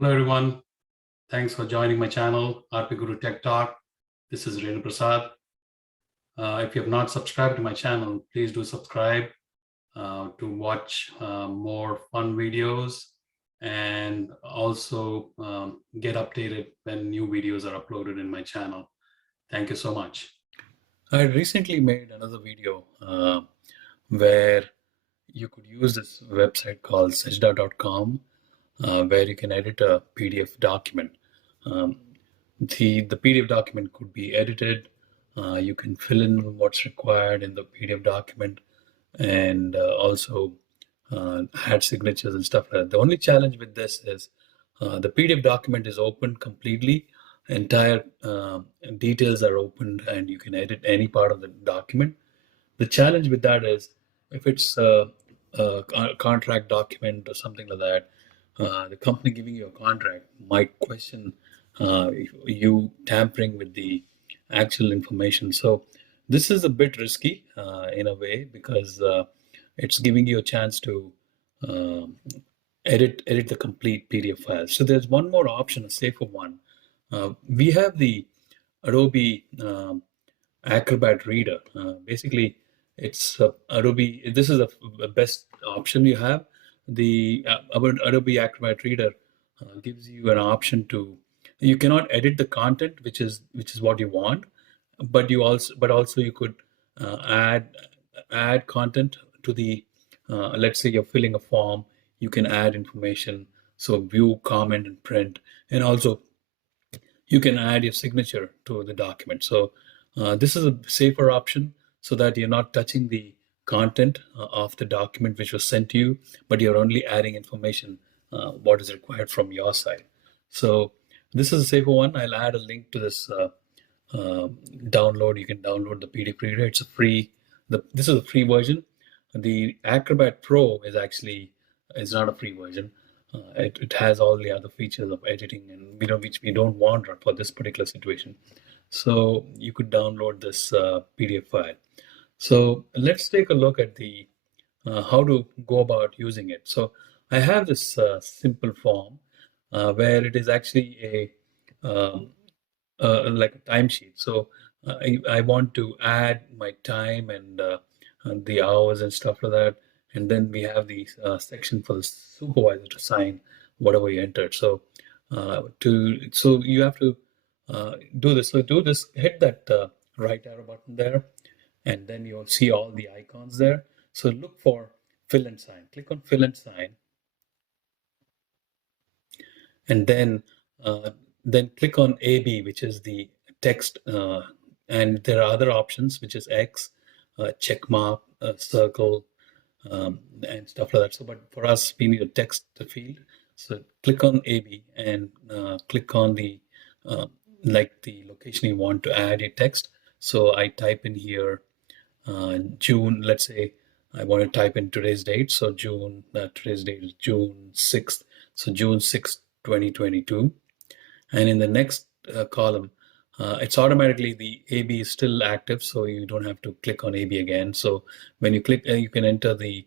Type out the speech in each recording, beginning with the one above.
Hello, everyone. Thanks for joining my channel, RPGuru Tech Talk. This is Renu Prasad. If you have not subscribed to my channel, please do subscribe to watch more fun videos and also get updated when new videos are uploaded in my channel. Thank you so much. I recently made another video where you could use this website called sajda.com where you can edit a PDF document. Um, the PDF document could be edited. You can fill in what's required in the PDF document and also add signatures and stuff like that. The only challenge with this is the PDF document is open completely. Entire details are opened and you can edit any part of the document. The challenge with that is if it's a contract document or something like that, the company giving you a contract might question you tampering with the actual information. So this is a bit risky in a way because it's giving you a chance to um edit the complete PDF file. So there's one more option, a safer one. We have the Adobe Acrobat Reader. Basically, it's Adobe. This is the best option you have. The Adobe Acrobat Reader gives you an option to. You cannot edit the content, which is what you want, but also you could add content to the. Let's say you're filling a form, you can add information. So view, comment, and print, and also you can add your signature to the document. So this is a safer option so that you're not touching the content of the document which was sent to you, but you're only adding information what is required from your side. So this is a safer one. I'll add a link to this download. You can download the PDF reader. It's a free. This is a free version. The Acrobat Pro is not a free version. It has all the other features of editing and which we don't want for this particular situation. So you could download this PDF file. So let's take a look at the how to go about using it. So I have this simple form where it is actually like a timesheet. So I want to add my time and the hours and stuff like that. And then we have the section for the supervisor to sign whatever you entered. So so you have to do this. So do this. Hit that right arrow button there, and then you'll see all the icons there. So look for fill and sign. Click on fill and sign, and then click on AB, which is the text, and there are other options, which is X, check mark, circle, and stuff like that. So, but for us, we need a text field. So click on AB and click on the like the location you want to add your text. So I type in here June. Let's say I want to type in today's date. So June. Today's date is June 6th. So June 6th, 2022. And in the next column, it's automatically the AB is still active, so you don't have to click on AB again. So when you click, you can enter the,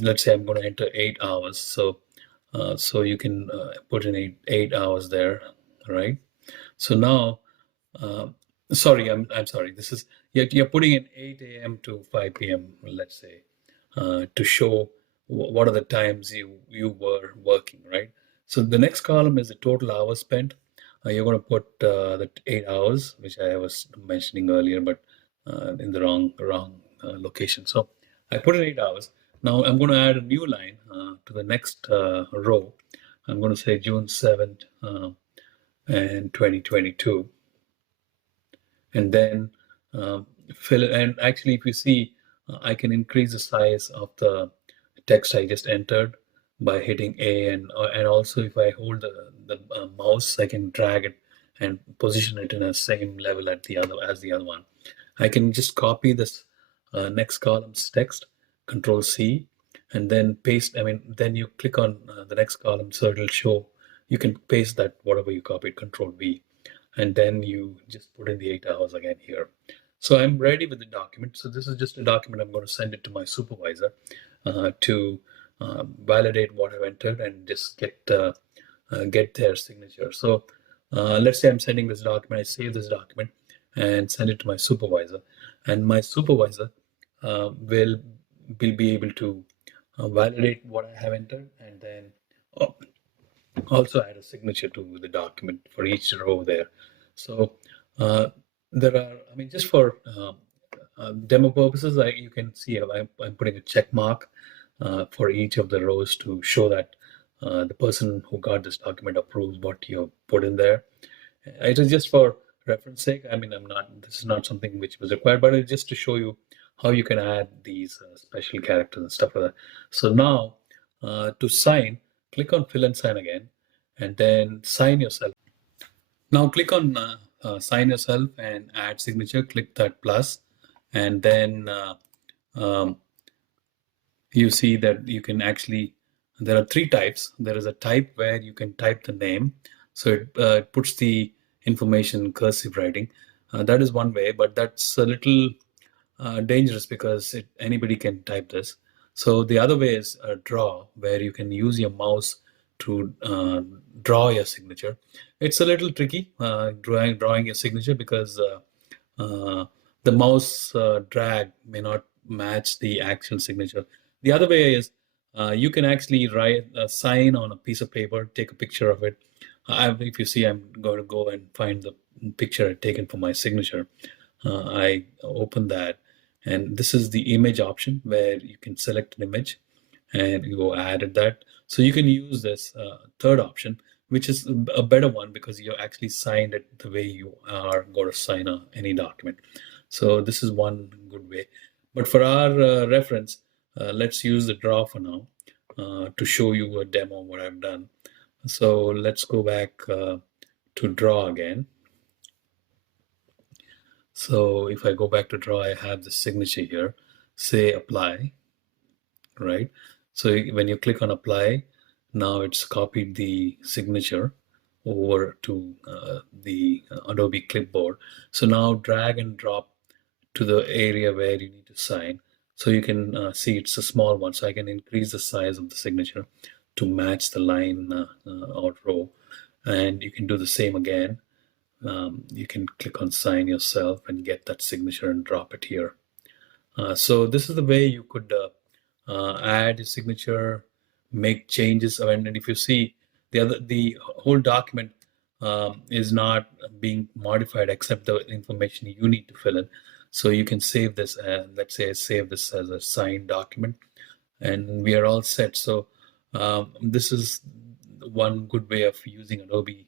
let's say I'm going to enter 8 hours. So you can put in 8 hours there, right? So now, sorry, I'm sorry. This is you're putting in 8 a.m. to 5 p.m. Let's say to show what are the times you were working, right? So the next column is the total hours spent. You're going to put the 8 hours, which I was mentioning earlier, but in the wrong location. So I put in 8 hours. Now I'm going to add a new line to the next row. I'm going to say June 7th and 2022. And then fill it. And actually, if you see, I can increase the size of the text I just entered by hitting A, and also if I hold the mouse, I can drag it and position it in the same level as the other one. I can just copy this next column's text, Control C, and then paste. Then you click on the next column, so it'll show. You can paste that whatever you copied, Control V, and then you just put in the 8 hours again here. So I'm ready with the document. So this is just a document. I'm going to send it to my supervisor to validate what I've entered and just get get their signature. So let's say I'm sending this document, I save this document and send it to my supervisor, and my supervisor will be able to validate what I have entered, and then uh, also add a signature to the document for each row there. So uh, there are, I mean, just for demo purposes, you can see I'm putting a check mark for each of the rows to show that the person who got this document approves what you put in there. It is just for reference sake. I mean, this is not something which was required, but it's just to show you how you can add these special characters and stuff like that. So now to sign, click on fill and sign again, and then sign yourself. Now click on sign yourself and add signature, click that plus, and then um, you see that you can actually, there are three types. There is a type where you can type the name. So it puts the information in cursive writing. That is one way, but that's a little dangerous because anybody can type this. So the other way is draw, where you can use your mouse to draw your signature. It's a little tricky drawing your signature because the mouse drag may not match the actual signature. The other way is you can actually write a sign on a piece of paper, take a picture of it. If you see, I'm going to go and find the picture I've taken for my signature. I open that, and this is the image option where you can select an image and you go add that. So you can use this third option, which is a better one because you actually signed it the way you are going to sign any document. So this is one good way. But for our reference, let's use the draw for now to show you a demo of what I've done. So let's go back to draw again. So if I go back to draw, I have the signature here, say apply, right? So when you click on apply, now it's copied the signature over to the Adobe clipboard. So now drag and drop to the area where you need to sign. So you can see it's a small one. So I can increase the size of the signature to match the line or row. And you can do the same again. You can click on sign yourself and get that signature and drop it here. So this is the way you could add a signature, make changes. And if you see the whole document is not being modified except the information you need to fill in. So you can save this, and let's say I save this as a signed document, and we are all set. So this is one good way of using Adobe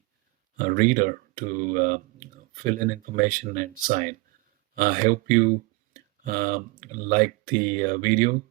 Reader to fill in information and sign. I hope you like the video.